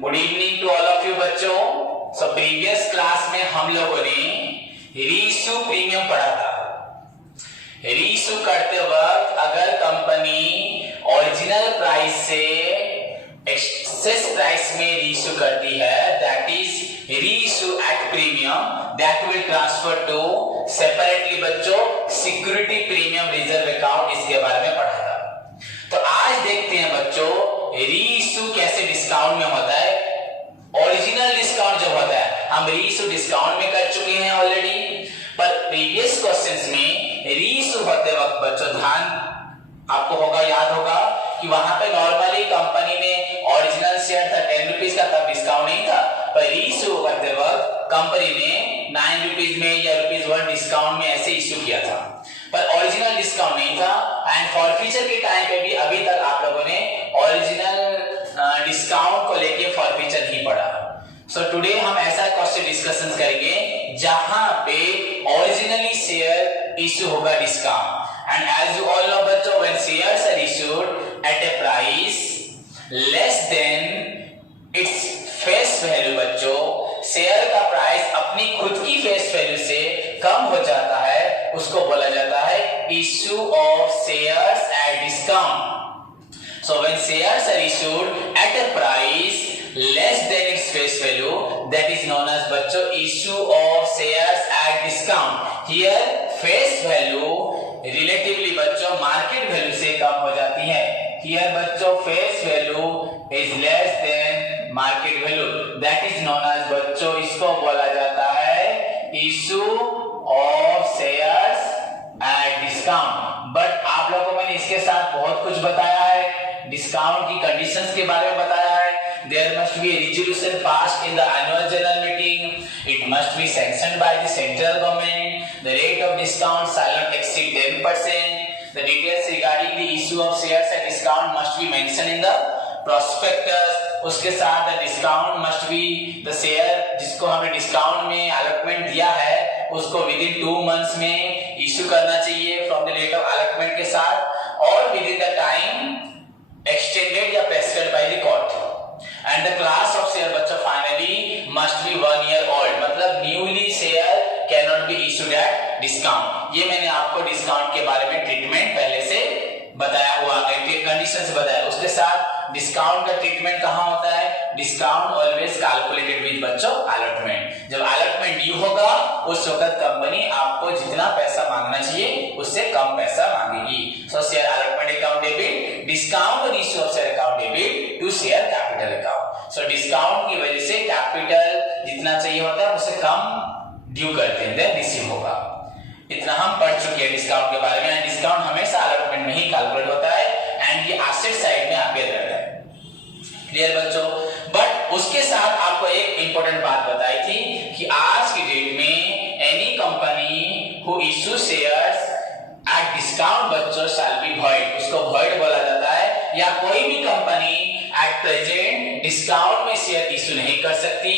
Good evening to all of you बच्चों। So previous class में हम लोगों ने रीइश्यू प्रीमियम पढ़ा था। रीइश्यू करते वक्त अगर कंपनी ओरिजिनल प्राइस से एक्सेस प्राइस में रीइश्यू करती है, that is reissue at premium, that will transfer to separately बच्चों सिक्योरिटी प्रीमियम रिजर्व अकाउंट। इसके बारे में पढ़ा था। तो आज देखते हैं बच्चों रीइश्यू कैसे डिस्काउंट में होता है। ओरिजिनल डिस्काउंट जब होता है, हम रीइश्यू डिस्काउंट में कर चुके हैं ऑलरेडी, पर प्रीवियस क्वेश्चंस में रीइश्यू होते वक्त बच्चों ध्यान आपको होगा, याद होगा कि वहां पे नॉर्मली कंपनी ने ओरिजिनल शेयर था 10 रुपीज का, तब डिस्काउंट नहीं था। पर रीइश्यू करते वक्त कंपनी ने 9 रुपीज में या ₹1 डिस्काउंट में ऐसे इश्यू किया था, पर ओरिजिनल डिस्काउंट नहीं था। एंड फॉरफीचर के टाइम पे भी अभी तक आप लोगों ने ओरिजिनल डिस्काउंट को लेके फॉरफीचर ही पढ़ा। सो टुडे हम ऐसा क्वेश्चन डिस्कशन करेंगे जहां पे ओरिजिनली शेयर इश्यू होगा discount. And as you all know बच्चों, when shares are issued at a price less than its face value, बच्चों शेयर का प्राइस अपनी खुद की फेस वैल्यू से कम हो जाता है, उसको बोला जाता है issue of shares at discount. So when shares are issued at a price less than its face value, that is known as बच्चों issue of shares at discount. Here face value relatively बच्चों market value से कम हो जाती है। Here बच्चों face value is less than market value. That is known as बच्चों इसको बोला जाता है issue of shares at discount. But आप लोगों को मैंने इसके साथ बहुत कुछ बताया है, डिस्काउंट की कंडीशंस के बारे में बताया है। There must be a resolution passed in the annual general meeting. It must be sanctioned by the central government. The rate of discount shall not exceed 10%. The details regarding the issue of shares at discount must be mentioned in the prospectus. उसके साथ the discount must be the share जिसको हमने discount में allotment दिया है उसको within 2 months में issue करना चाहिए from the date of allotment के साथ, और within the time extended या prescribed by the court. And the class of share बच्चों finally must be 1 year old, मतलब newly share cannot be issued at discount. ये मैंने आपको डिस्काउंट के बारे में ट्रीटमेंट पहले से बताया हुआ, कंडीशंस बताया। उसके साथ डिस्काउंट का ट्रीटमेंट कहाँ होता है, डिस्काउंट ऑलवेज कैलकुलेटेड विद बच्चों अलॉटमेंट। जब अलॉटमेंट ड्यू होगा उस वक्त कंपनी आपको जितना पैसा मांगना चाहिए उससे कम पैसा मांगेगी। So share allotment account debit, discount और issue of share account debit to share capital account. So discount की वजह से कैपिटल जितना चाहिए होता है उससे कम ड्यू करते हैं, देन रिसीव होगा। इतना हम पढ़ चुके हैं डिस्काउंट के बारे में। डिस्काउंट हमेशा अलॉटमेंट में ही कैलकुलेट होता है एंड ये एसेट साइड में अपीयर करता है। क्लियर बच्चों? बट उसके साथ आपको एक इंपॉर्टेंट बात बताई थी कि आज की डेट में any company who issue shares at discount बच्चों शैल बी वॉइड, उसको वॉइड बोला जाता है। या कोई भी कंपनी एट प्रेजेंट डिस्काउंट में शेयर इश्यू नहीं कर सकती।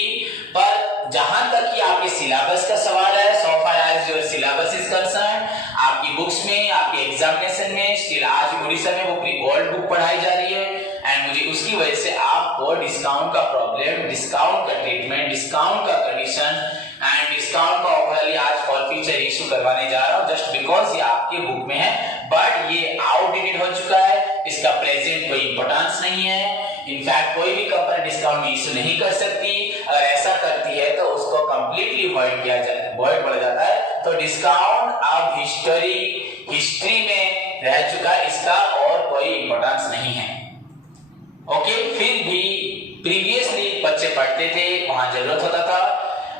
पर जहां तक कि आपके सिलेबस का सवाल है, so far as your syllabus is concern, आपकी बुक्स में, आपके एग्जामिनेशन में स्टिल आज उड़ीसा में वो प्री बोर्ड बुक पढ़ाई जा रही है एंड मुझे उसकी वजह से आपको डिस्काउंट का प्रॉब्लम, डिस्काउंट का ट्रीटमेंट, डिस्काउंट का कंडीशन एंड डिस्काउंट का ओवरऑल आज फॉर फ्यूचर इश्यू करवाने जा रहा हूं जस्ट बिकॉज ये आपके बुक में है। बट ये आउटडेटेड हो चुका है, इसका प्रेजेंट कोई इंपॉर्टेंस नहीं है। इनफैक्ट कोई भी कंपनी डिस्काउंट में इश्यू नहीं कर सकती। अगर ऐसा करती है तो उसको कंप्लीटली वॉइड किया जाता है, वॉइड बोला जाता है। तो डिस्काउंट अब हिस्ट्री में रह चुका है, इसका और कोई इंपॉर्टेंस नहीं है। ओके, फिर भी प्रीवियसली बच्चे पढ़ते थे, वहां जरूरत होता था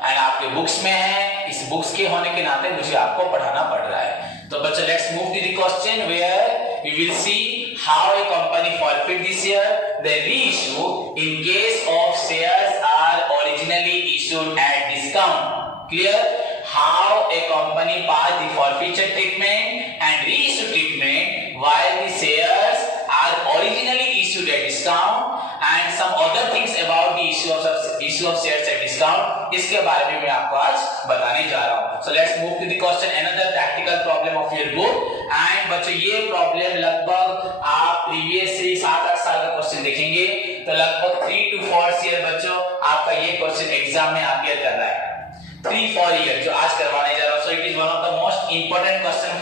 एंड आपके बुक्स में है, इस बुक्स के होने के नाते मुझे आपको पढ़ाना पड़ रहा है। तो बच्चों let's move to the question where we will see how a company forfeit the share, the reissue in case of shares are originally issued at discount. Clear? How a company pass the forfeiture treatment and reissue treatment while the shares are originally issued at discount and some other things about the issue of shares at discount, इसके बारे में मैं आपको आज बताने जा रहा हूँ। So let's move to the question, another practical problem of your book। And बच्चों ये प्रॉब्लम लगभग आप प्रीवियसली 7-8 साल का क्वेश्चन देखेंगे तो लगभग 3 to 4 ईयर बच्चों आपका ये क्वेश्चन एग्जाम में अपियर कर रहा है। 3-4 ईयर जो आज करवाने जा रहा हूं, so it is one of the most important question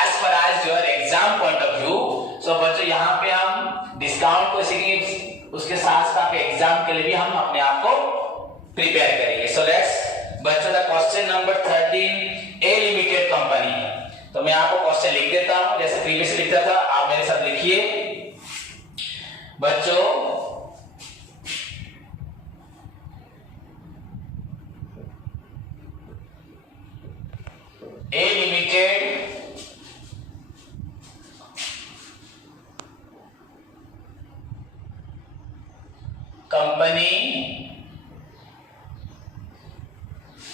as far as your exam point of view. So बच्चों यहाँ पे हम डिस्काउंट को सीखेंगे, उसके साथ साथ एग्जाम के लिए भी हम अपने आप को प्रिपेयर करेंगे। सो लेट्स बच्चों the question number 13, A limited company. तो मैं आपको क्वेश्चन लिख देता हूं जैसे प्रीवियस लिखता था, आप मेरे साथ लिखिए बच्चों। ए limited company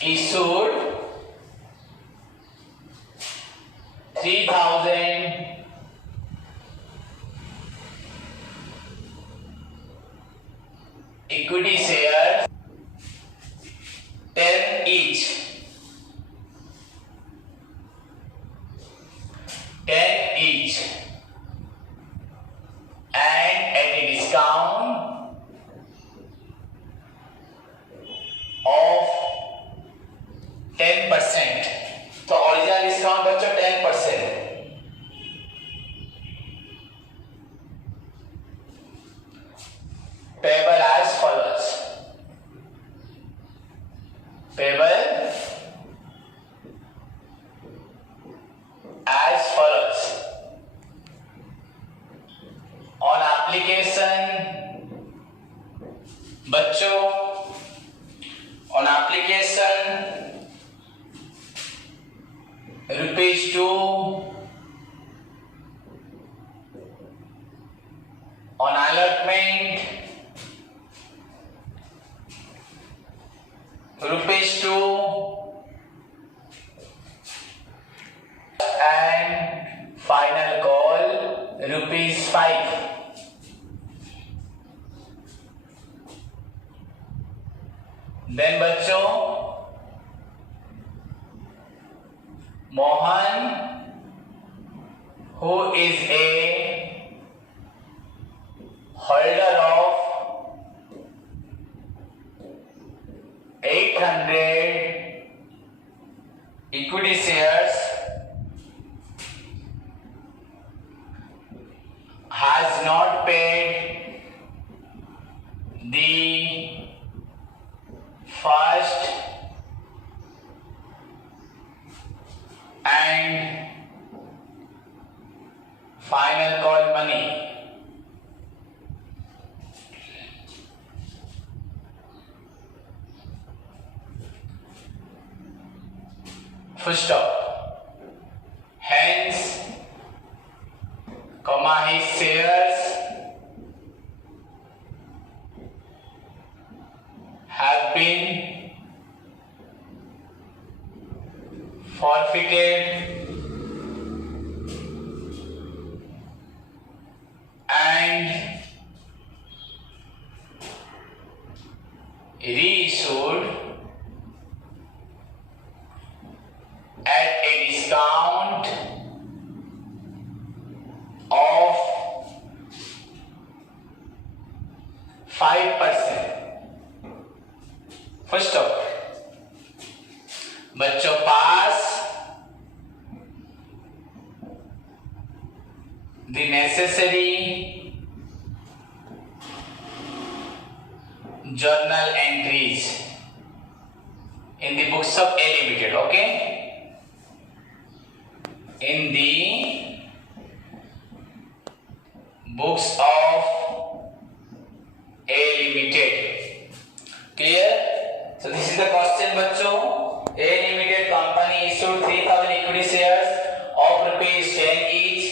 issued 3000 equity shares, 10 each, 10 each, and at a discount of 10%। तो ओरिजिनल डिस्काउंट बच्चों 10%। Payable as follows, payable as follows. On application बच्चों, on application ₹2, on allotment ₹2, and final call ₹5। then बच्चों Mohan, who is a holder of 800 equity shares, has not paid the first and final call money। Full stop। Hence, his shares have been forfeited and reissued at a discount of 5%। First stop बच्चों, पास the necessary journal entries in the books of A Limited, okay? In the books of A Limited, clear? So this is the question बच्चों। A Limited company issued 3000 equity shares of ₹10 each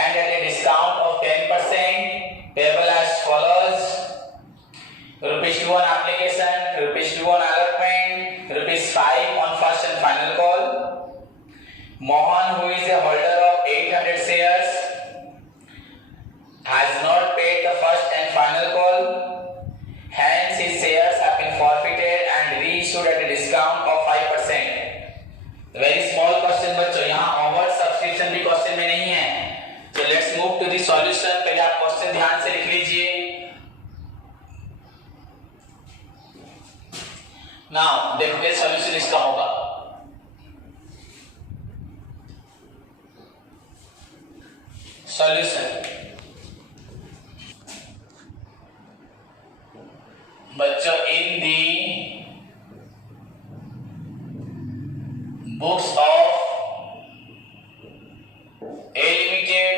and at a discount of 10%, payable as follows: ₹2 on application, ₹2 on allotment, ₹5 on first and final call. Mohan, who is a holder of 800 shares, has not paid the first and final call. Hence, his shares have been forfeited and reissued at a discount of 5%. Very small question बच्चों, यहाँ over subscription भी question में नहीं है। So let's move to the solution। पहले आप question ध्यान से लिख लीजिए। नाउ देखो ये सॉल्यूशन इसका होगा। सॉल्यूशन बच्चों in the books of A limited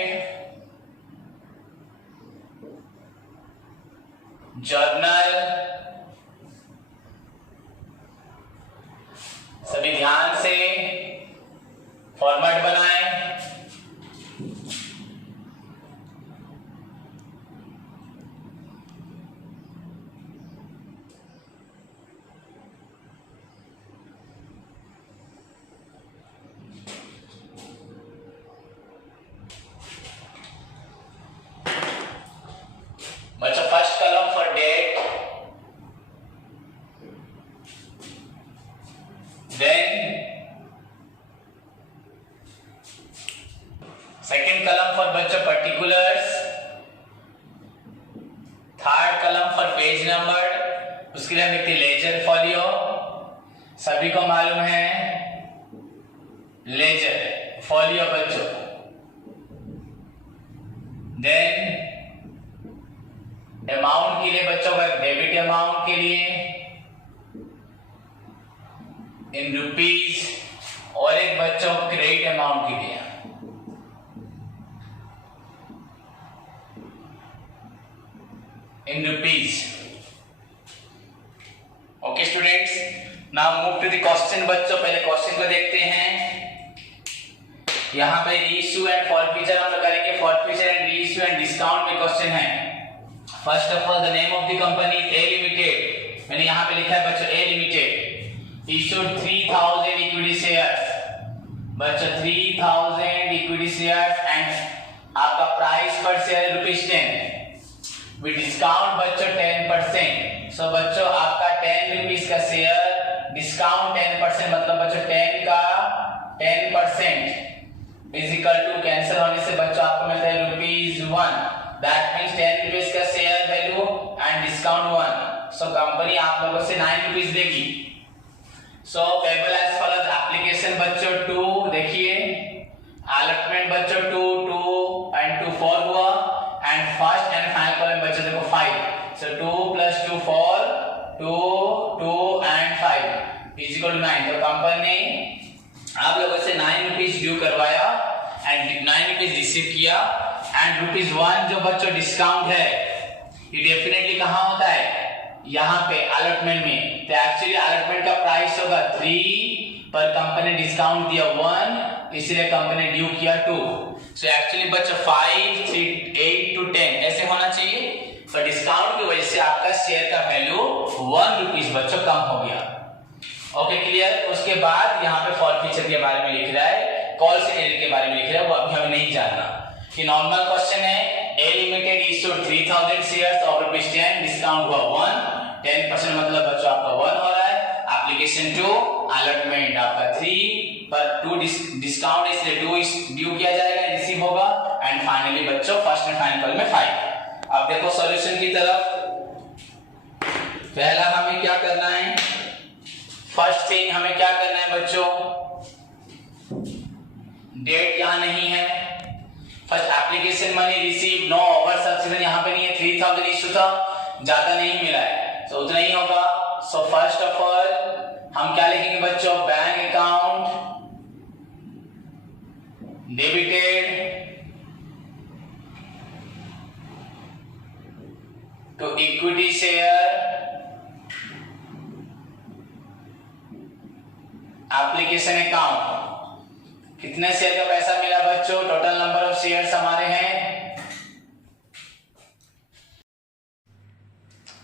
journal, सभी ध्यान से फॉर्मेट बनाएं। बच्चों first column for date, then second column for बच्चों particulars, third column for page number, उसके लिए हम लिखते लेजर फॉलियो, सभी को मालूम है लेजर फॉलियो बच्चों। देन अमाउंट के लिए बच्चों का डेबिट अमाउंट के लिए इन रुपीज, और एक बच्चों क्रेडिट अमाउंट के लिए in rupees. Okay students, now move to the question बच्चों। पहले क्वेश्चन को देखते हैं। यहाँ पे रीइश्यू एंड फॉरफीचर हम लोग करेंगे। Forfeiture and reissue and discount में क्वेश्चन है। First of all the name of the company A limited, मैंने यहाँ पे लिखा है बच्चों ए लिमिटेड इशूड 3000 इक्विटी शेयर्स बच्चों, 3000 इक्विटी शेयर्स एंड आपका प्राइस पर शेयर ₹10 विद डिस्काउंट बच्चों 10%। सो बच्चों आपका 10 रुपीज का शेयर, डिस्काउंट 10%, मतलब बच्चों 10 का 10% इज इक्वल टू, कैंसिल होने से बच्चों आपको मिलता है ₹1। That means 10 रुपीज का share value and discount 1। So company आप लोगों से 9 रुपीज देगी। सो पेबल एज फॉलोज, एप्लीकेशन बच्चों 2, देखिए अलॉटमेंट बच्चों 2 एंड 2 4 हुआ, and first and final column बच्चों देखो 5। सो 2 + 2 4, 2 एंड 5 इज इक्वल टू 9। तो कंपनी आप लोगों से 9 रुपीज ड्यू करवाया एंड 9 रुपीज रिसीव किया, एंड ₹1 जो बच्चों डिस्काउंट है ये डेफिनेटली कहाँ होता है, यहाँ पे अलॉटमेंट में। तो एक्चुअली अलॉटमेंट का प्राइस होगा 3, पर कंपनी डिस्काउंट दिया 1, इसलिए कंपनी ड्यू किया 2। सो एक्चुअली बच्चों 5, 6, 8 to 10 ऐसे होना चाहिए, पर डिस्काउंट की वजह से आपका शेयर का वैल्यू 1 रुपीज बच्चों कम हो गया। Okay clear. उसके बाद यहाँ पे फॉरफीचर के बारे में लिख रहा है, कॉल सेल के बारे में लिख रहा है, वो अभी हमें नहीं जानना। कि नॉर्मल क्वेश्चन है A limited issued 3000 shares of ₹10, discount हुआ 1, 10% मतलब बच्चों आपका 1 हो रहा है। एप्लीकेशन 2, अलॉटमेंट आपका 3, पर 2 डिस्काउंट इसलिए 2 ड्यू किया जाएगा, रिसीव होगा, एंड फाइनली बच्चों फर्स्ट एंड फाइनल कॉलम में 5। अब देखो सॉल्यूशन की तरफ। पहला हमें क्या करना है, फर्स्ट थिंग हमें क्या करना है बच्चों, डेट यहां नहीं है। First application money receive, no over subsidy यहाँ पे नहीं है, 3000 इशू था, ज्यादा नहीं मिला है, तो उतना ही होगा। सो फर्स्ट ऑफ ऑल हम क्या लिखेंगे बच्चों, bank account debited to equity share application account. कितने शेयर का पैसा मिला बच्चों, टोटल नंबर ऑफ शेयर्स हमारे हैं।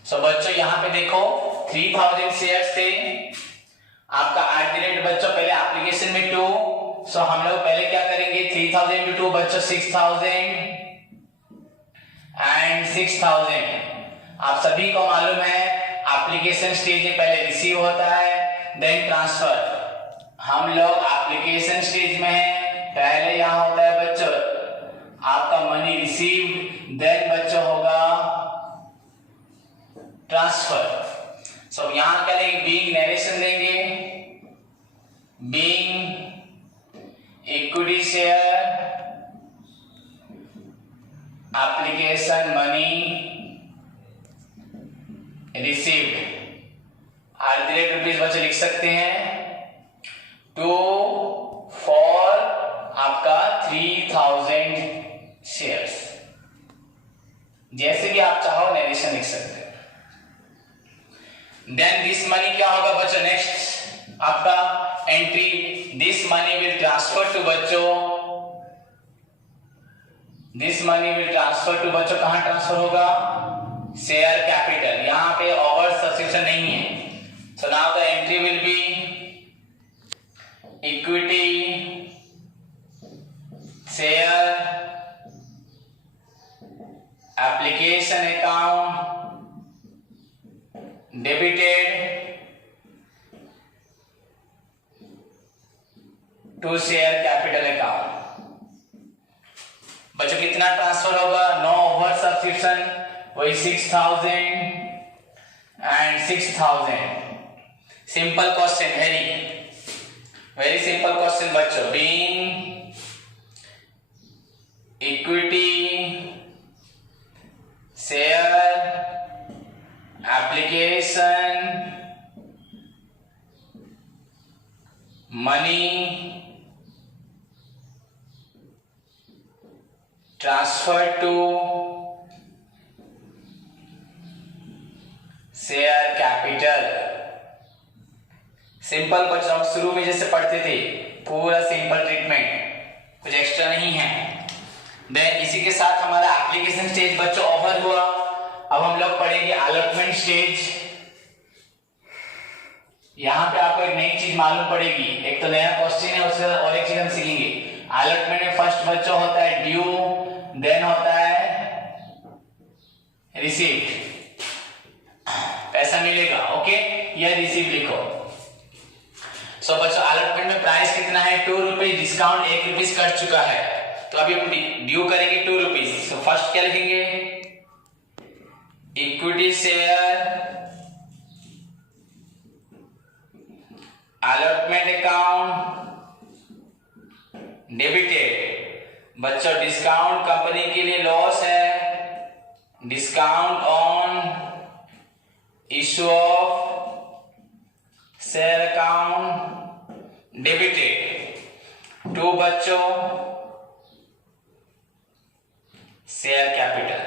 सो बच्चों यहाँ पे देखो 3000 शेयर्स थे आपका @ बच्चों, पहले एप्लीकेशन में 2, सो हम लोग पहले क्या करेंगे 3000 × 2 बच्चों 6000 एंड 6000। आप सभी को मालूम है एप्लीकेशन स्टेज में पहले रिसीव होता है देन ट्रांसफर। हम लोग एप्लीकेशन स्टेज में हैं, पहले यहां होता है बच्चों आपका मनी रिसीव्ड, देन बच्चों होगा ट्रांसफर। सो यहां क्या लेंगे, बीइंग नरेशन देंगे, being equity share application money received ₹100 बच्चे लिख सकते हैं टू फॉर आपका 3000 शेयर्स, जैसे भी आप चाहो नरेशन लिख सकते हैं। देन दिस मनी क्या होगा बच्चों, नेक्स्ट आपका entry, this money will transfer to बच्चों, this money will transfer to बच्चों, कहां ट्रांसफर होगा, शेयर कैपिटल, यहां पे ओवर सब्सक्रिप्शन नहीं है। So now the entry will be equity share application account debited to share capital account. बच्चों कितना ट्रांसफर होगा, नो ओवर सब्सक्रिप्शन, वही 6000 and 6000। Simple question, very simple question बच्चों। Being equity share application money transfer to share capital. Simple बच्चों, हम शुरू में जैसे पढ़ते थे, पूरा सिंपल ट्रीटमेंट, कुछ एक्स्ट्रा नहीं है। देन इसी के साथ हमारा एप्लीकेशन स्टेज बच्चों ओवर हुआ। अब हम लोग पढ़ेंगे अलॉटमेंट स्टेज। यहां पे आपको एक नई चीज मालूम पड़ेगी, एक तो नया क्वेश्चन है, उसके बाद और एक चीज हम सीखेंगे। अलॉटमेंट में फर्स्ट बच्चों होता है ड्यू, देन होता है रिसीव्ड, पैसा मिलेगा, ओके, या रिसीव लिखो। सो बच्चों अलॉटमेंट में प्राइस कितना है, ₹2, डिस्काउंट ₹1 कट चुका है, तो अभी हम ड्यू करेंगे ₹2। सो फर्स्ट क्या लिखेंगे, equity share allotment account debited. बच्चों डिस्काउंट कंपनी के लिए लॉस है, discount on issue of share account debited to बच्चों शेयर कैपिटल।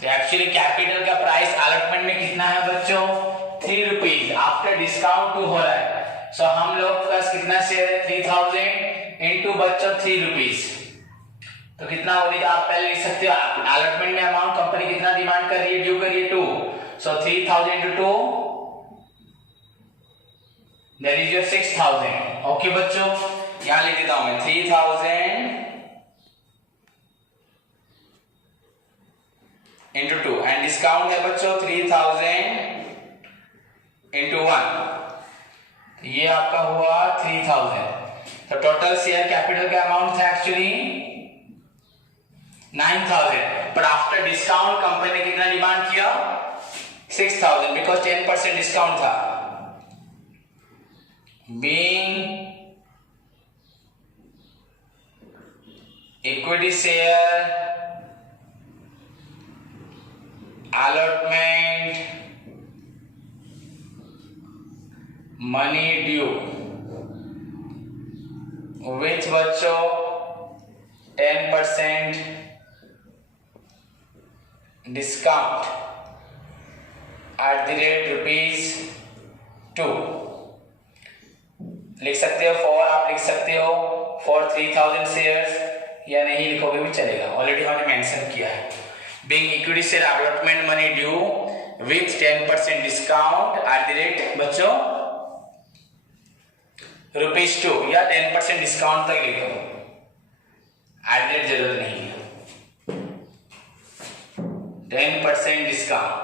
तो एक्चुअली कैपिटल का प्राइस अलॉटमेंट में कितना है बच्चों, ₹3, आफ्टर डिस्काउंट 2 हो रहा है। सो हम लोग का कितना शेयर है, 3000 इंटू बच्चों ₹3, तो कितना हो रही है, आप पहले लिख सकते हो अलॉटमेंट में अमाउंट कंपनी कितना डिमांड कर रही है, ड्यू कर रही है 2, सो 3000 into 2 that is your 6000। Okay बच्चों, यहां लिख देता हूं मैं 3000 इंटू 2 एंड डिस्काउंट है बच्चों 3000 इंटू 1, ये आपका हुआ 3000। तो टोटल शेयर कैपिटल का अमाउंट था actually 9000, but after discount company ने कितना डिमांड किया, 6000, बिकॉज 10% डिस्काउंट था। Being equity share allotment money due with बच्चों 10% डिस्काउंट at the rate ₹2 लिख सकते हो, फॉर आप लिख सकते हो फॉर 3000 शेयर्स, या नहीं लिखोगे भी चलेगा, ऑलरेडी हमने मेंशन किया है। Being equity share allotment money due with 10% discount at the rate बच्चों ₹2 या 10% डिस्काउंट तक लिखो, एट द रेट जरूरत नहीं है, 10% डिस्काउंट।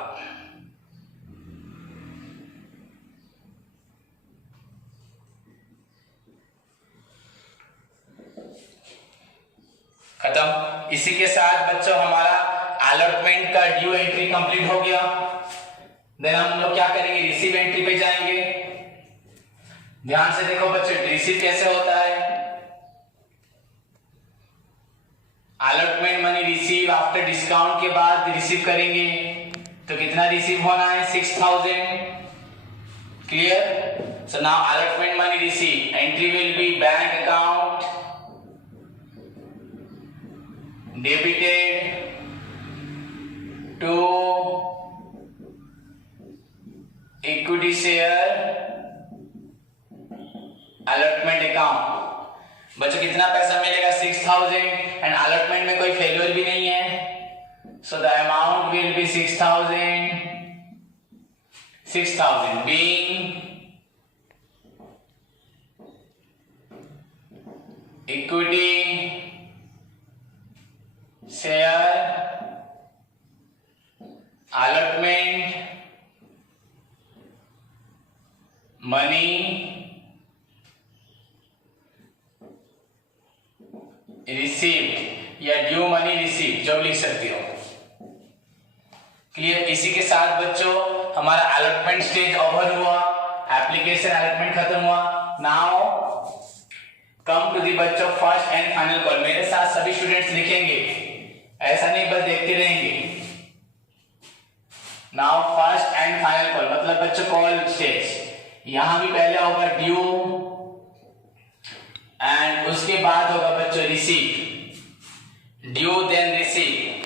खत्म। इसी के साथ बच्चों हमारा अलॉटमेंट का ड्यू एंट्री कंप्लीट हो गया। देन हम लोग क्या करेंगे, रिसीव एंट्री पे जाएंगे। ध्यान से देखो बच्चों, रिसीव कैसे होता है। Allotment money receive after discount के बाद रिसीव करेंगे, तो कितना रिसीव होना है, 6000। Clear? So now allotment money receive entry will B bank account debited to equity share allotment account। बच्चों कितना पैसा मिलेगा, 6000, एंड अलॉटमेंट में कोई फेल्यूर भी नहीं है, so the amount will be 6000 being equity share allotment money received या ड्यू मनी रिसीव, जो लिख सकती हो। क्लियर? इसी के साथ बच्चों हमारा अलॉटमेंट स्टेज ओवर हुआ, एप्लीकेशन अलॉटमेंट खत्म हुआ। नाउ कम टू दी बच्चों फर्स्ट एंड फाइनल कॉल। मेरे साथ सभी स्टूडेंट्स लिखेंगे, ऐसा नहीं बस देखते रहेंगे। Now first and final call मतलब बच्चों कॉल स्टेज। यहां भी पहले होगा ड्यू एंड उसके बाद होगा बच्चों receive. Due then receive.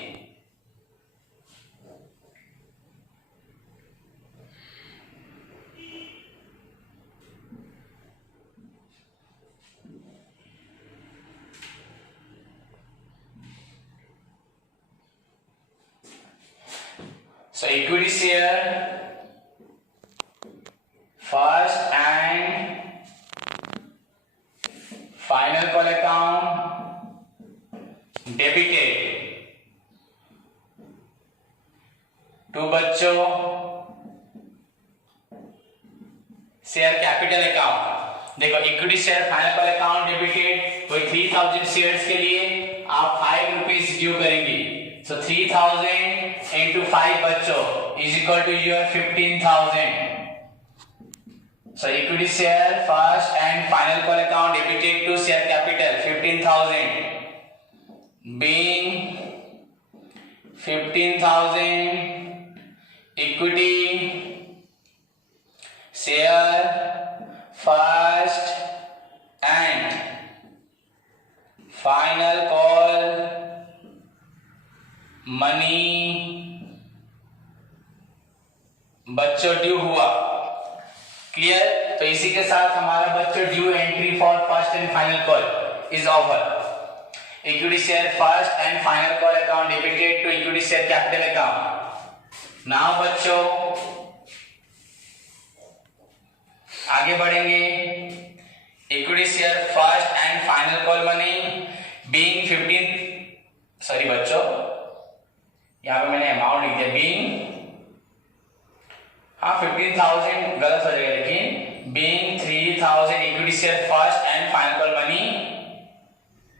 So equity share first and final call account debited to बच्चों शेयर कैपिटल अकाउंट। देखो equity share final call account debited, कोई 3000 शेयर्स के लिए आप 5 रुपीज ड्यू करेंगे। So 3000 into 5 बच्चों is equal to your 15,000. So equity share first and final call account debited to share capital 15,000 being 15,000 equity share first and final call money बच्चों due हुआ। Clear? तो इसी के साथ हमारा बच्चों due entry for first and final call is over. Equity share first and final call account debited to equity share capital account. Now बच्चों आगे बढ़ेंगे। Equity share first and final call money being 15, sorry बच्चों यहां पे मैंने amount लिख दिया being, हाँ 15,000 गलत हो जाएगा, लेकिन being 3,000 equity share first and final call money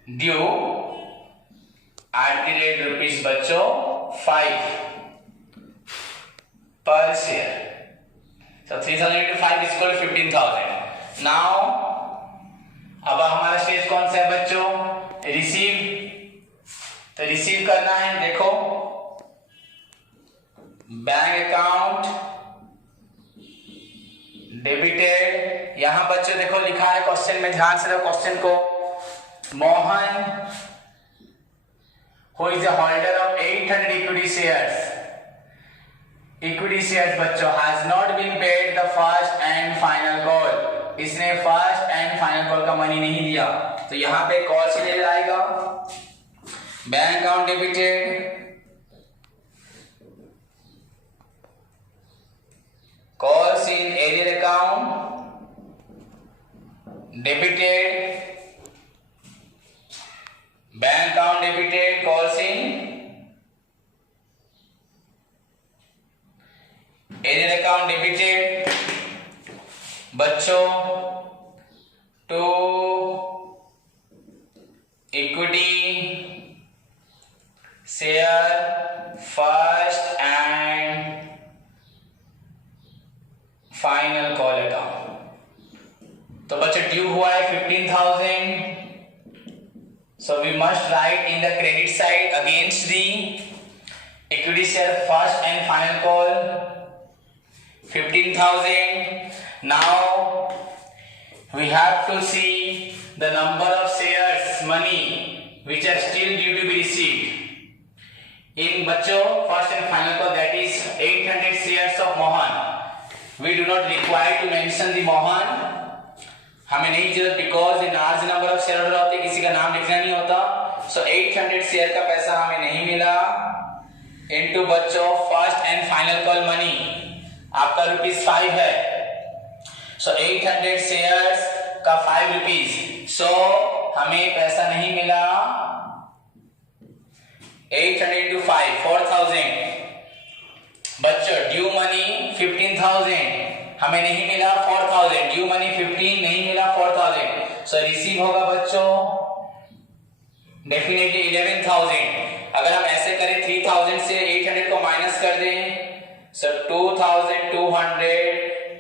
due at the rate rupees बच्चों 5 पर share. So 3,000 into 5 is equal to 15,000. Now अब हमारा स्टेज कौन सा है बच्चों, रिसीव। तो रिसीव करना है, देखो बैंक अकाउंट डेबिटेड। यहां बच्चों देखो लिखा है क्वेश्चन में, ध्यान से देखो क्वेश्चन को। Mohan who is the holder of 800 equity shares, equity shares बच्चों has not been paid the first and final call. इसने फर्स्ट एंड फाइनल कॉल का मनी नहीं दिया, तो यहां पे कॉल से ले जाएगा bank account debited calls in arrear account debited, bank account debited calls in arrear account debited बच्चों to equity share first and final call account. तो बच्चे ड्यू हुआ है 15,000, so we must write in the credit side against the equity share first and final call 15,000. Now we have to see the number of shares money which are still due to be received in बच्चों first and final call, that is 800 shares of Mohan. We do not require to mention the Mohan, हमें नहीं जरूरत, because large number of share holder होते, किसी का नाम लिखना नहीं होता। सो 800 शेयर का पैसा हमें नहीं मिला इनटू बच्चों first and final call money आपका ₹5 है। सो 800 शेयर्स का ₹5, सो हमें पैसा नहीं मिला 800 into 5 4000। बच्चों ड्यू मनी 15,000 हमें नहीं मिला 4,000, ड्यू मनी 15 नहीं मिला 4,000, सो रिसीव होगा बच्चों डेफिनेटली 11,000। अगर हम ऐसे करें 3,000 से 800 को माइनस कर दें, सो 2,200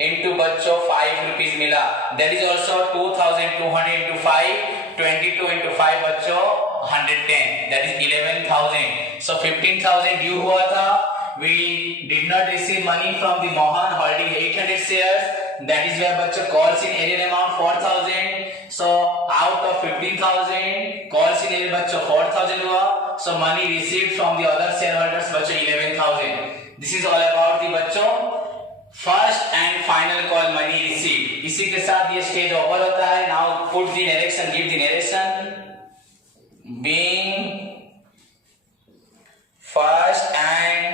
इंटू बच्चों ₹5 मिला, that is also 2,200 into 5 22 into 5 बच्चों 110, दैट इज 11,000। सो 15,000 ड्यू हुआ था, we did not receive money from the Mohan holding 800 shares, that is where bachcho calls in arrear amount 4,000, so out of 15,000 calls in arrear bachcho 4,000 hua, so money received from the other shareholders bachcho 11,000। this is all about the bachcho first and final call money received। इसी के साथ ये stage over होता है। now put the narration, give the narration, being first and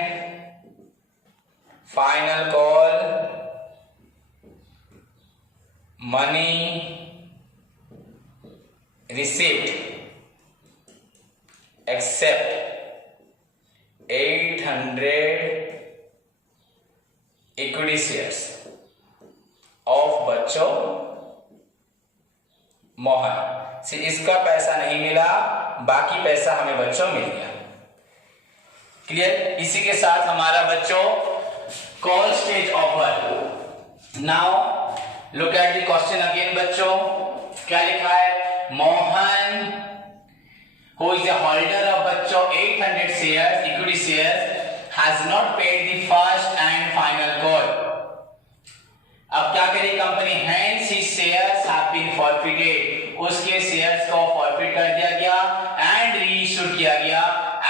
final call money received except 800 equity shares of बच्चों मोहन से इसका पैसा नहीं मिला, बाकी पैसा हमें बच्चों मिल गया। क्लियर? इसी के साथ हमारा बच्चों call stage over. Now look at the question again बच्चों, क्या लिखा है? Mohan who is the holder of बच्चों 800 shares equity shares has not paid the first and final call. अब क्या करेगी कंपनी? Hence his shares have been forfeited, उसके शेयर्स को फॉरफिट कर दिया गया एंड रीइश्यूड किया गया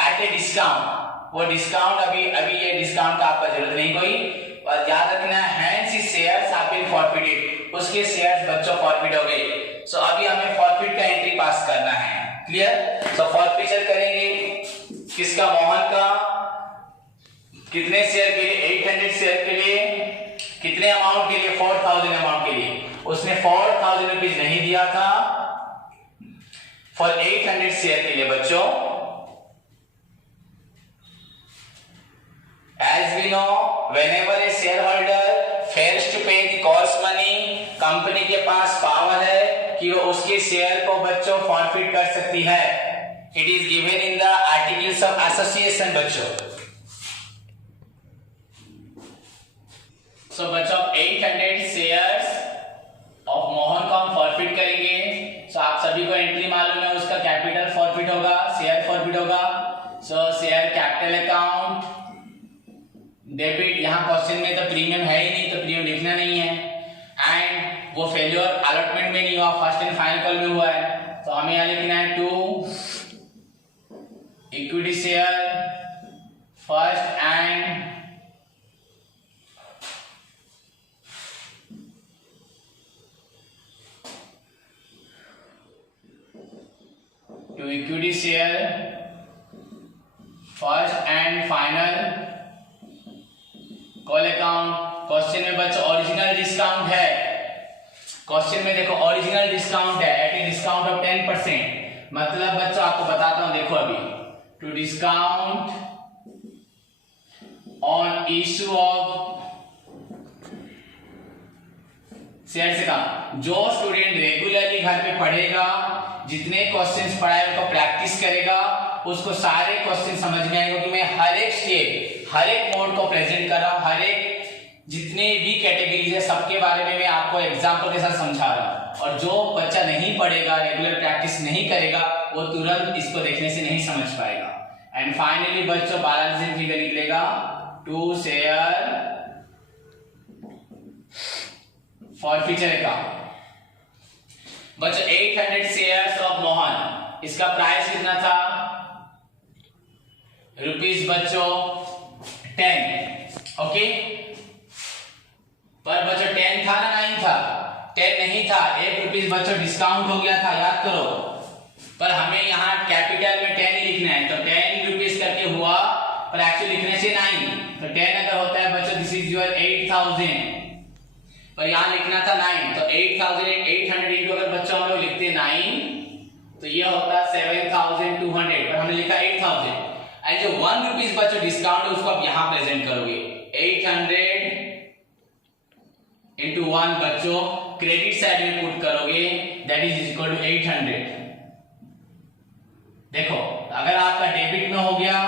एट ए डिस्काउंट। वो डिस्काउंट अभी ये डिस्काउंट का आपका जरूरत नहीं कोई, पर याद रखना है his shares have been forfeited, उसके शेयर्स बच्चों फॉरफिट हो गए। सो अभी हमें फॉरफिट का एंट्री पास करना है। क्लियर? सो फॉरफिचर करेंगे किसका? मोहन का। कितने शेयर के लिए? 800 शेयर के लिए। कितने अमाउंट के लिए? 4,000 अमाउंट के लिए। उसने 4,000 रुपीज नहीं दिया था फॉर 800 शेयर के लिए बच्चों। As we know, whenever a shareholder fails to pay the cost money, company के पास पावर है कि वो उसके शेयर को बच्चों फॉरफिट कर सकती है। It is given in the articles of association बच्चों। So बच्चों 800 शेयर्स ऑफ मोहन को हम फॉरफिट करेंगे। So आप सभी को एंट्री मालूम है, उसका कैपिटल फॉरफिट होगा, शेयर फॉरफिट होगा। So share capital account debit, यहाँ क्वेश्चन में तो प्रीमियम है ही नहीं, तो प्रीमियम लिखना नहीं है। एंड वो फेल्योर अलॉटमेंट में नहीं हुआ, फर्स्ट एंड फाइनल कॉल में हुआ है, तो हमें यहाँ लिखना है 2 equity share first and to equity share first and final call account. Question में बच्चों ओरिजिनल डिस्काउंट है, क्वेश्चन में देखो ओरिजिनल डिस्काउंट है एट ए डिस्काउंट ऑफ 10%। मतलब बच्चों आपको बताता हूं, देखो अभी to discount on issue of share से कम। जो स्टूडेंट रेगुलरली घर पे पढ़ेगा, जितने क्वेश्चंस पढ़ाए उनको प्रैक्टिस करेगा, उसको सारे क्वेश्चन समझ में आएगा कि मैं हर एक स्टेप, हर एक मोड को प्रेजेंट कर रहा हूँ, हर एक जितने भी कैटेगरीज है सबके बारे में मैं आपको एग्जांपल के साथ समझा रहा हूँ। और जो बच्चा नहीं पढ़ेगा, रेगुलर प्रैक्टिस नहीं करेगा, वो तुरंत इसको देखने से नहीं समझ पाएगा। एंड फाइनली बच्चों बैलेंसिंग फिगर निकलेगा 2 शेयर फॉरफीचर अकाउंट। बच्चों 800 शेयर्स ऑफ मोहन, इसका प्राइस कितना था रुपीज बच्चों 10। ओके, पर बच्चों 10 था ना 9 था? 10 नहीं था, 1 रुपीज बच्चों डिस्काउंट हो गया था, याद करो। पर हमें यहाँ कैपिटल में 10 ही लिखना है, तो 10 रुपीज करके हुआ, पर एक्चुअली लिखने से 9। तो 10 अगर होता है बच्चों दिस इज योर 8000, पर यहाँ लिखना था 9। तो 8,800 इंटू अगर बच्चों हम लोग लिखते 9 तो ये होता 7,200, पर हमने लिखा 8,000। एंड जो 1 रुपीज बच्चों डिस्काउंट है उसको आप यहाँ प्रेजेंट करोगे। 800 इंटू 1 बच्चों क्रेडिट साइड में पुट करोगे, दैट इज इक्वल टू 800। देखो अगर आपका डेबिट में हो गया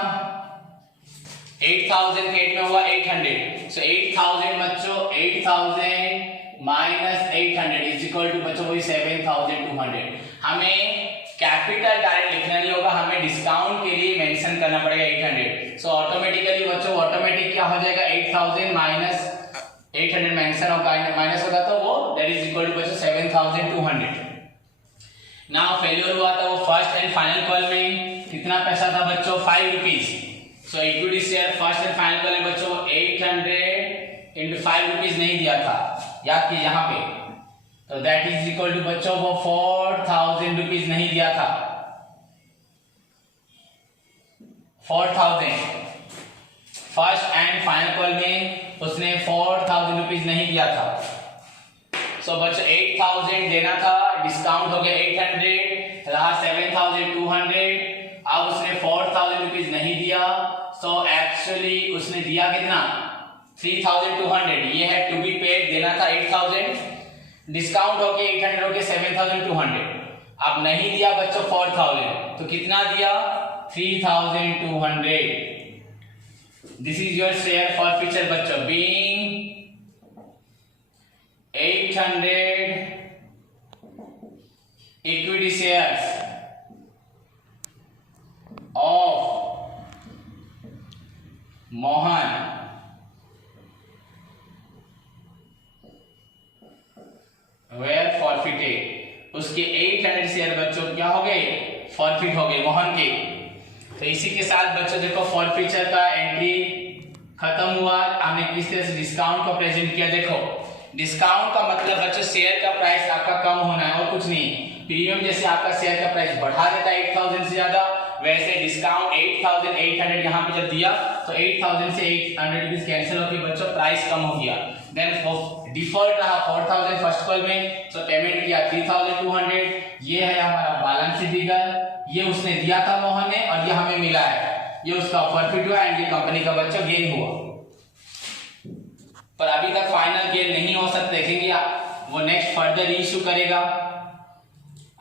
8,000, क्रेडिट में हुआ 800, सो 8,000 बच्चों 8,000 माइनस 800 इज इक्वल टू बच्चों वही 7,200। हमें कैपिटल डायरेक्ट लिखना नहीं होगा, हमें डिस्काउंट के लिए मेंशन करना पड़ेगा 800। सो ऑटोमेटिकली बच्चों ऑटोमेटिक क्या हो जाएगा 8,000 माइनस 800 मेंशन होगा, माइनस होगा तो वो दैट इज इक्वल टू बच्चों 7,200। नाउ फेलियर हुआ था वो फर्स्ट एंड फाइनल कॉल में, कितना पैसा था बच्चों 5 rupees. So equity share first and final call में बच्चों 800 इंटू 5 रुपीज नहीं दिया था, याद कीजिए यहाँ पे, तो दैट इज इक्वल टू बच्चों वो 4,000 रुपीज नहीं दिया था, 4,000 फर्स्ट एंड फाइनल कॉल में उसने 4,000 रुपीज नहीं दिया था। सो बच्चों 8,000 देना था, डिस्काउंट हो गया 800, रहा 7,200। अब उसने 4,000 रुपीज नहीं दिया, सो एक्चुअली उसने दिया कितना 3,200। ये है टू बी पेड, देना था 8,000, डिस्काउंट होके 800 होके 7,200। अब नहीं दिया बच्चों 4,000, तो कितना दिया 3,200। This is your share for future बच्चों being 800 equity shares of Mohan were forfeited. उसके 800 शेयर बच्चों क्या हो गए फॉरफिट हो गए मोहन के। तो इसी के साथ बच्चों देखो फॉरफिचर का एंट्री खत्म हुआ। हमने किस तरह से डिस्काउंट को प्रेजेंट किया, देखो डिस्काउंट का मतलब बच्चों शेयर का प्राइस आपका कम होना है और कुछ नहीं। प्रीमियम जैसे आपका शेयर का प्राइस बढ़ा देता है 8,000 से ज्यादा, वैसे डिस्काउंट 8,800 यहाँ पे जब दिया तो 8,000 से 800 रुपीज कैंसिल होकर बच्चों प्राइस कम हो गया। देन डिफॉल्ट रहा 4,000 फर्स्ट कॉल में, तो पेमेंट किया 3,200। ये है हमारा बैलेंस फिगर, ये उसने दिया था मोहन ने और ये हमें मिला है, ये उसका प्रॉफिट हुआ एंड ये कंपनी का बच्चों गेन हुआ। पर अभी तक फाइनल गेन नहीं हो सकता, देखेंगे वो नेक्स्ट फर्दर इशू करेगा।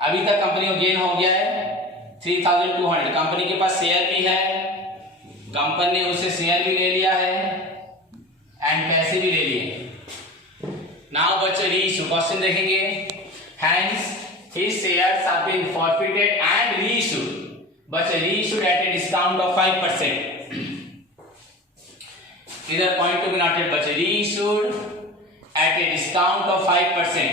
अभी तक कंपनी को गेन हो गया है 3,200। कंपनी के पास शेयर भी है, कंपनी ने उससे शेयर भी ले लिया है एंड पैसे भी ले लिए। नाउ बच्चों रीइशू क्वेश्चन देखेंगे। Hence his shares have been forfeited and reissued. बच्चों reissued at a discount of 5%. इधर पॉइंट टू बी नोटेड बच्चों, reissued at a discount of 5%।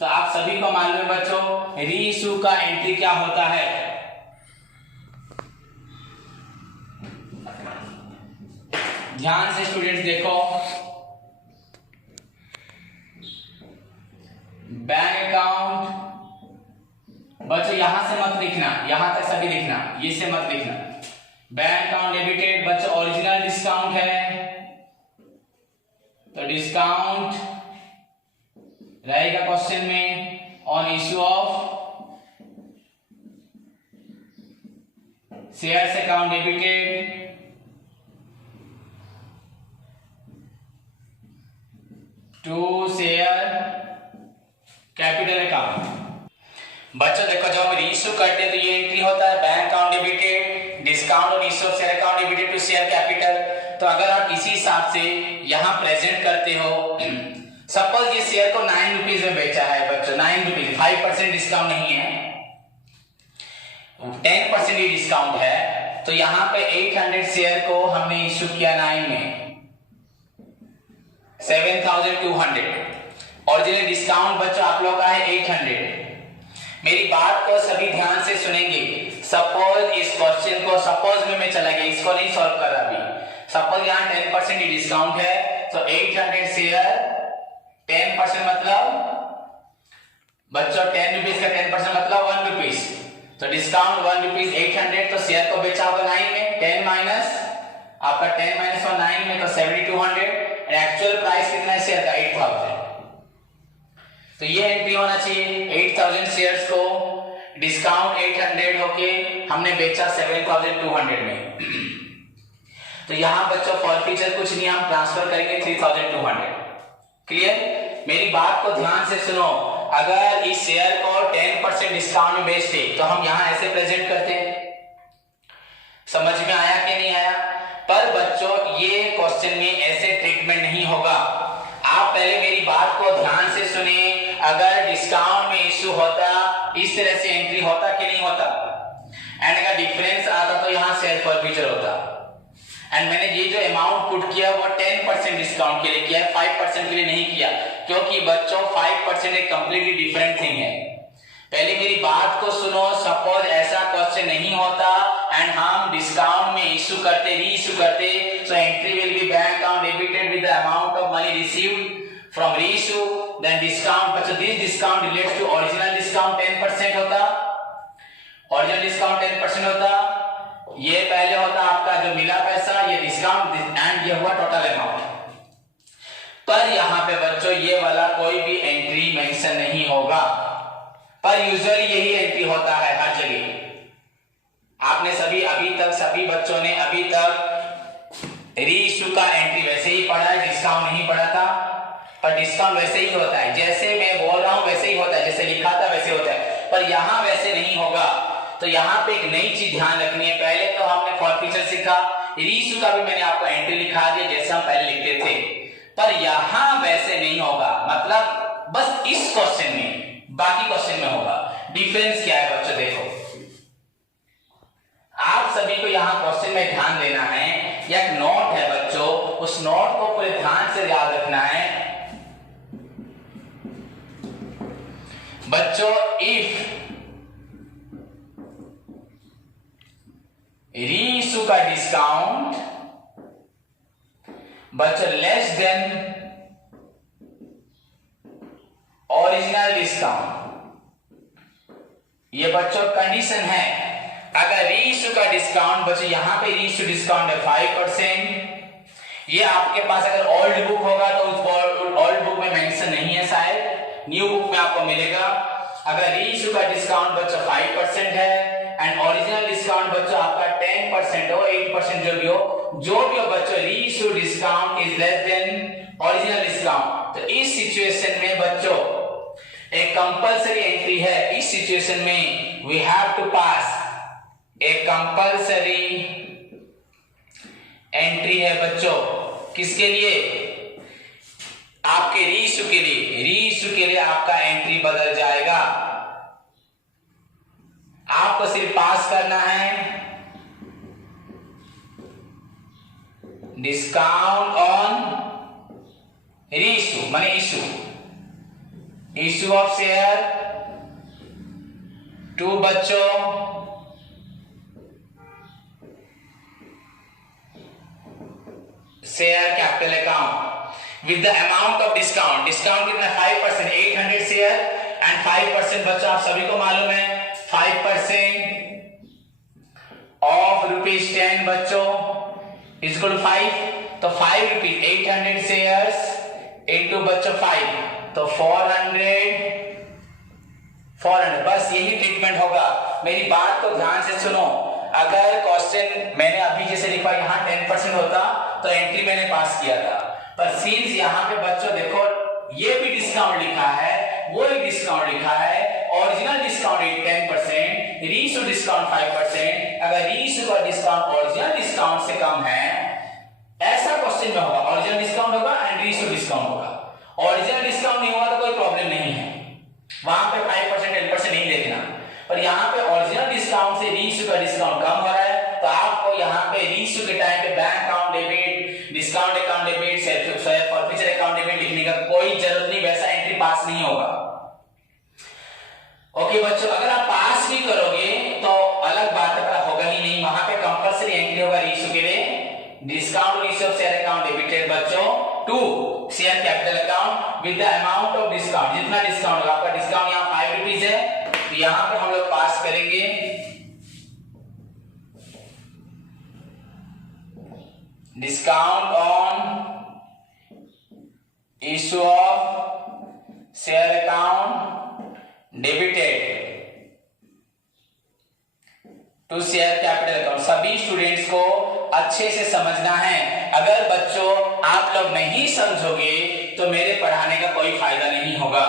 तो आप सभी को मालूम है बच्चों रीइशू का एंट्री क्या होता है। ध्यान से स्टूडेंट्स देखो, बैंक अकाउंट बच्चों यहां से मत लिखना, यहां तक सभी लिखना, ये से मत लिखना। बैंक अकाउंट डेबिटेड बच्चों ओरिजिनल डिस्काउंट है, तो डिस्काउंट रहेगा क्वेश्चन में on issue of shares account debited to share capital account. बच्चों देखो जब हम रीइश्यू करते हैं तो ये एंट्री होता है बैंक अकाउंट डेबिटेड, डिस्काउंट और issue of share account debited to share capital. तो अगर आप इसी हिसाब से यहाँ प्रेजेंट करते हो, सपोज ये शेयर को 9 रुपीज में बेचा है बच्चों, 9 रुपीज, 5% डिस्काउंट नहीं है, 10% ही डिस्काउंट है। तो यहाँ पे 800 शेयर को हमने इश्यू किया 9 में, 7200। और जिन्हें डिस्काउंट बच्चों आप लोग का है 800। मेरी बात को सभी ध्यान से सुनेंगे। सपोज इस क्वेश्चन को, सपोज में मैं चला गया, इसको नहीं सॉल्व कर रहा अभी। सपोज यहाँ 10% ही डिस्काउंट है, तो 800 शेयर 10% मतलब बच्चों 10 रुपीज का 10% मतलब 1 रुपीज। तो डिस्काउंट 1 रुपीज 800, तो शेयर को बेचा होगा 9 में, 10 माइनस आपका 10 माइनस 9 में, तो 7200। एक्चुअल प्राइस कितना है शेयर का? 8000। तो ये एंट्री होना चाहिए 8000 शेयर्स को, डिस्काउंट 800 होके हमने बेचा 7200 में। तो यहां बच्चों फॉरफीचर कुछ नहीं, हम ट्रांसफर करेंगे 3200। क्लियर? मेरी बात को ध्यान से सुनो। अगर इस शेयर को 10% डिस्काउंट में बेचते तो हम यहां ऐसे प्रेजेंट करते। समझ में आया कि नहीं आया? पर बच्चों ये क्वेश्चन में ऐसे ट्रीटमेंट नहीं होगा। आप पहले मेरी बात को ध्यान से सुनिए। अगर डिस्काउंट में इश्यू होता इस तरह से एंट्री होता कि नहीं होता, एंड अगर डिफरेंस आता तो यहाँ शेयर फॉरफीचर होता। एंड मैंने ये जो अमाउंट पुट किया वो 10% डिस्काउंट के लिए किया है, 5% के लिए नहीं किया, क्योंकि बच्चों 5% एक कंप्लीटली डिफरेंट थिंग है। पहले मेरी बात को सुनो। सपोज ऐसा क्वेश्चन नहीं होता एंड हम डिस्काउंट में इश्यू करते, री इश्यू करते, so entry will B bank account debited with the amount of money received from reissue, then discount, but so this discount relates to original discount 10% होता, original discount 10% होता, ये पहले होता आपका जो मिला पैसा, ये डिस्काउंट एंड ये हुआ टोटल अमाउंट। पर यहाँ पे बच्चों ये वाला कोई भी एंट्री मेंशन नहीं होगा, पर यूजुअली यही एंट्री होता है हर जगह। आपने अभी बच्चों ने अभी तक रीइश्यू का एंट्री वैसे ही पढ़ा है, डिस्काउंट नहीं पढ़ा था। पर डिस्काउंट वैसे ही होता है, जैसे मैं बोल रहा हूं वैसे ही होता है, जैसे लिखा था वैसे होता है, पर यहां वैसे नहीं होगा। तो यहां पे एक नई चीज ध्यान रखनी है। पहले तो हमने फॉरफीचर सीखा, रीइश्यू का भी मैंने आपको एंट्री लिखा दिया जैसे हम पहले लिखते थे, पर यहां वैसे नहीं होगा। मतलब बस इस क्वेश्चन में, बाकी क्वेश्चन में होगा। डिफरेंस क्या है बच्चों? देखो आप सभी को यहाँ क्वेश्चन में ध्यान देना है। एक नोट है बच्चों, उस नोट को पूरे ध्यान से याद रखना है। बच्चों इफ रीइश्यू का डिस्काउंट बच्चों लेस देन ओरिजिनल डिस्काउंट, ये बच्चों कंडीशन है। अगर रीइश्यू का डिस्काउंट बच्चों यहां पे रीइश्यू डिस्काउंट है 5%, ये आपके पास अगर ओल्ड बुक होगा तो उस ओल्ड बुक में मेंशन नहीं है, शायद न्यू बुक में आपको मिलेगा। अगर रीइश्यू का डिस्काउंट बच्चों 5% है एंड ओरिजिनल डिस्काउंट बच्चों आपका 10% हो, 8% जो भी हो बच्चों, reissue discount is less than original discount. तो इस सिचुएशन में बच्चों एक कंपल्सरी एंट्री है। इस सिचुएशन में we have to pass a compulsory entry है बच्चों। किसके लिए? आपके रीइश्यू के लिए। रीइश्यू के लिए आपका एंट्री बदल जाएगा। आपको सिर्फ पास करना है डिस्काउंट ऑन रीइश्यू, माने इश्यू ऑफ शेयर टू बच्चों share capital account with the amount of discount। Discount कितना? 5%, 800 शेयर एंड 5% बच्चों आप सभी को मालूम है 5% ऑफ ₹10 बच्चों इज इक्वल टू 5। तो 5 रुपीज 800 शेयर्स इनटू बच्चों 5, तो 400। बस यही ट्रीटमेंट होगा। मेरी बात को ध्यान से सुनो। अगर क्वेश्चन मैंने अभी जैसे लिखा यहाँ 10% होता तो एंट्री मैंने पास किया था, पर सीन्स यहाँ पे बच्चों देखो ये भी डिस्काउंट लिखा है, वो भी डिस्काउंट लिखा है, ओरिजिनल डिस्काउंट 10%, रीइशू डिस्काउंट 5%, अगर रीइशू का डिस्काउंट ओरिजिनल डिस्काउंट से कम है, ऐसा क्वेश्चन में होगा, ओरिजिनल डिस्काउंट होगा एंड रीइशू डिस्काउंट होगा। ओरिजिनल डिस्काउंट नहीं हुआ तो कोई प्रॉब्लम नहीं है, वहां पे 5% 10% नहीं देखना, पर यहाँ पे ओरिजिनल डिस्काउंट से रीइशू का डिस्काउंट कम हो रहा है, तो आपको यहाँ पे रीइशू के टाइम पे bank account debit, discount account debit, self forfeiture account debit लिखने का कोई जरूरत नहीं, वैसा एंट्री पास नहीं होगा। ओके बच्चों, अगर आप पास भी करोगे तो अलग बात है, पर होगा ही नहीं, वहां पे कंपलसरी एंट्री होगा रीइशू के लिए, discount reissue of share account debited बच्चों to share capital account with the amount of discount, जितना डिस्काउंट होगा, आपका डिस्काउंट यहाँ 5 रुपीज है, तो यहाँ पे हम लोग पास करेंगे discount on issue of share account debited to share capital account. सभी स्टूडेंट्स को अच्छे से समझना है, अगर बच्चों आप लोग नहीं समझोगे तो मेरे पढ़ाने का कोई फायदा नहीं होगा,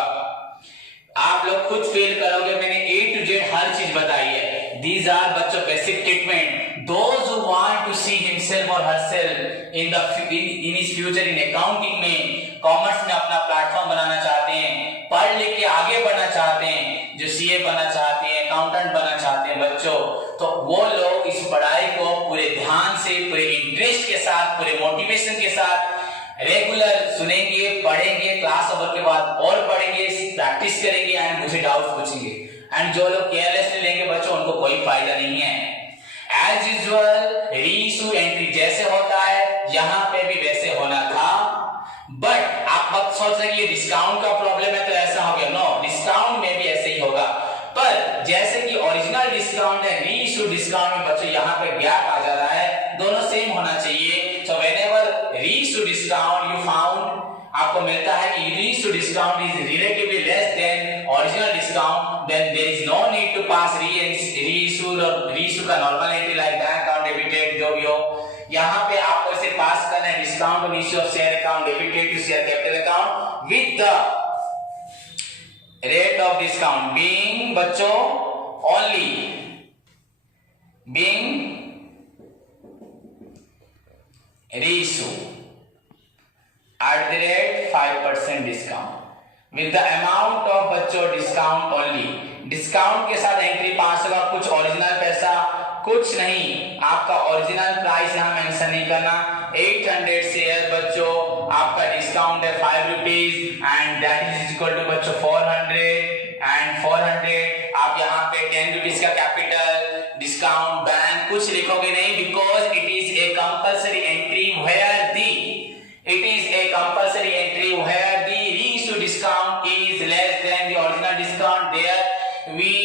आप लोग खुद फेल करोगे। मैंने A to Z हर चीज बताई है। These are बच्चों basic treatment. Those who want to see himself or herself in his future in accounting में, कॉमर्स में अपना प्लेटफॉर्म बनाना चाहते हैं, पढ़ लिख के आगे बढ़ना चाहते हैं, जो CA बनना चाहते हैं, अकाउंटेंट बनना चाहते हैं बच्चों, तो वो लोग इस पढ़ाई को पूरे ध्यान से, पूरे इंटरेस्ट के साथ, पूरे मोटिवेशन के साथ रेगुलर सुनेंगे, पढ़ेंगे, क्लास ओवर के बाद और पढ़ेंगे, प्रैक्टिस करेंगे एंड मुझे डाउट पूछेंगे। एंड जो लोग केयरलेसली लेंगे बच्चों, उनको कोई फायदा नहीं है। एज यूजुअल रीइशू एंट्री जैसे होता है यहाँ पे भी वैसे होना था, बट आप मत सोच रहे कि डिस्काउंट का प्रॉब्लम है तो ऐसा हो गया, नो, डिस्काउंट में भी ऐसे ही होगा, पर जैसे कि ओरिजिनल डिस्काउंट है, रीइशू डिस्काउंट में बच्चों यहाँ पे गैप आ जा रहा है, दोनों सेम होना चाहिए। So whenever reissue discount you found, आपको मिलता है कि reissue discount is relatively less than original discount, then there is no need to pass reissue और रीइशू का normal entry like bank account debited जो भी हो, यहाँ पे आपको इसे पास करना है discount on issue of share account debited to share capital account with the rate of discount being बच्चों only being reissue at the rate 5% discount with the amount of बच्चों discount only, डिस्काउंट के साथ entry पास होगा, कुछ original पैसा कुछ नहीं, आपका ओरिजिनल प्राइस यहाँ मेंशन नहीं करना। 800 शेयर बच्चों, आपका डिस्काउंट है 5 rupees and that is equal to बच्चों 400 एंड 400 आप यहाँ पे 10 रुपीज का कैपिटल डिस्काउंट बैंक कुछ लिखोगे नहीं, because it is a compulsory entry where the reissue discount is less than the original discount, there we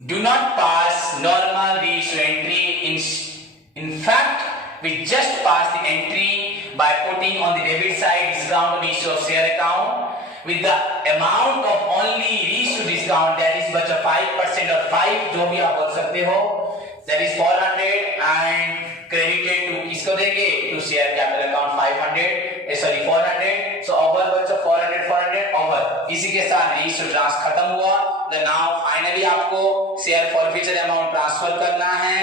do not pass normal reissue entry. In fact, we just pass the entry by putting on the debit side discount on issue of share account with the amount of only reissue discount, that is बच्चा 5% और 5 जो भी आप बोल सकते हो, that is 400 and credited to किसको देंगे, to share capital account 400, so over बच्चा 400 over, इसी के साथ reissue ट्रांस खत्म हुआ। नाउ फाइनली आपको शेयर फॉरफीचर अमाउंट ट्रांसफर करना है,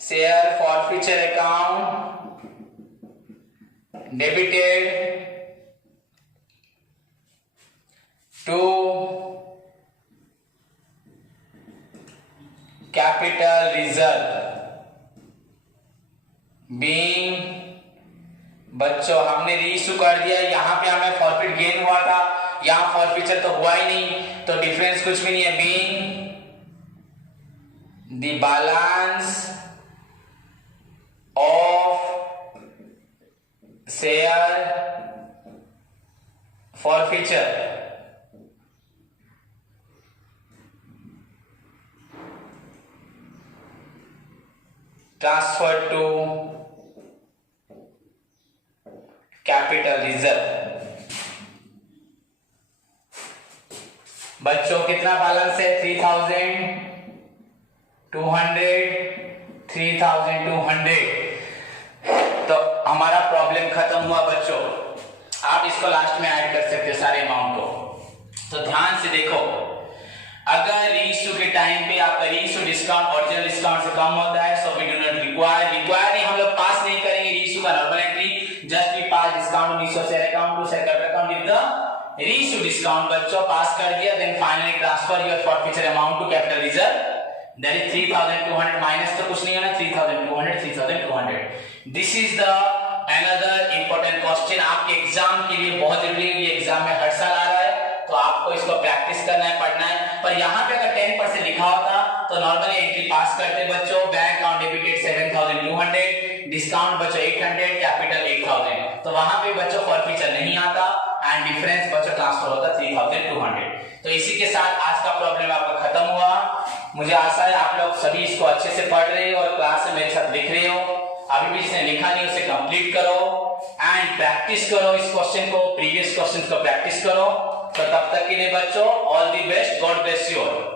share forfeiture account debited to capital reserve being बच्चों हमने रीइशू कर दिया, यहाँ पे हमें फॉरफिट गेन हुआ था, यहाँ फॉरफीचर तो हुआ ही नहीं, तो डिफरेंस कुछ भी नहीं है, being the balance of share forfeiture transfer to capital reserve. बच्चों कितना बैलेंस है, 3200, तो हमारा प्रॉब्लम खत्म हुआ बच्चों। आप इसको लास्ट में ऐड कर सकते हो सारे अमाउंट को। तो ध्यान से देखो, अगर रीइश्यू के टाइम पे आपका रीइश्यू डिस्काउंट ओरिजिनल डिस्काउंट से कम होता है, so we do not require नहीं, हम लोग पास नहीं करेंगे रीइश्यू का normal entry, just we pass discount reissue share account to second account with the reissue discount. बच्चों पास कर दिया, then finally transfer your forfeiture amount to capital reserve, that is 3200 minus तो कुछ नहीं होना, 3200। This is the another important question आपके exam के लिए बहुत जरूरी है, ये एग्जाम में हर साल आ रहा है, तो आपको इसको प्रैक्टिस करना है, पढ़ना है। पर यहाँ पे अगर 10% लिखा होता तो नॉर्मली एंट्री पास करते बच्चों, बैंक अकाउंट डेबिटेड 7200, डिस्काउंट बच्चों 800, कैपिटल 8000, तो वहां पे बच्चों फॉरफीचर नहीं आता एंड डिफरेंस बच्चों ट्रांसफर होता 3200। तो इसी के साथ आज का प्रॉब्लम आपका खत्म हुआ। मुझे आशा है आप लोग सभी इसको अच्छे से पढ़ रहे हो और क्लास में मेरे साथ लिख रहे हो। अभी भी जिसने लिखा नहीं उसे कंप्लीट करो एंड प्रैक्टिस करो इस क्वेश्चन को, प्रीवियस क्वेश्चन को प्रैक्टिस करो। तो तब तक के लिए बच्चों all the best, God bless you all.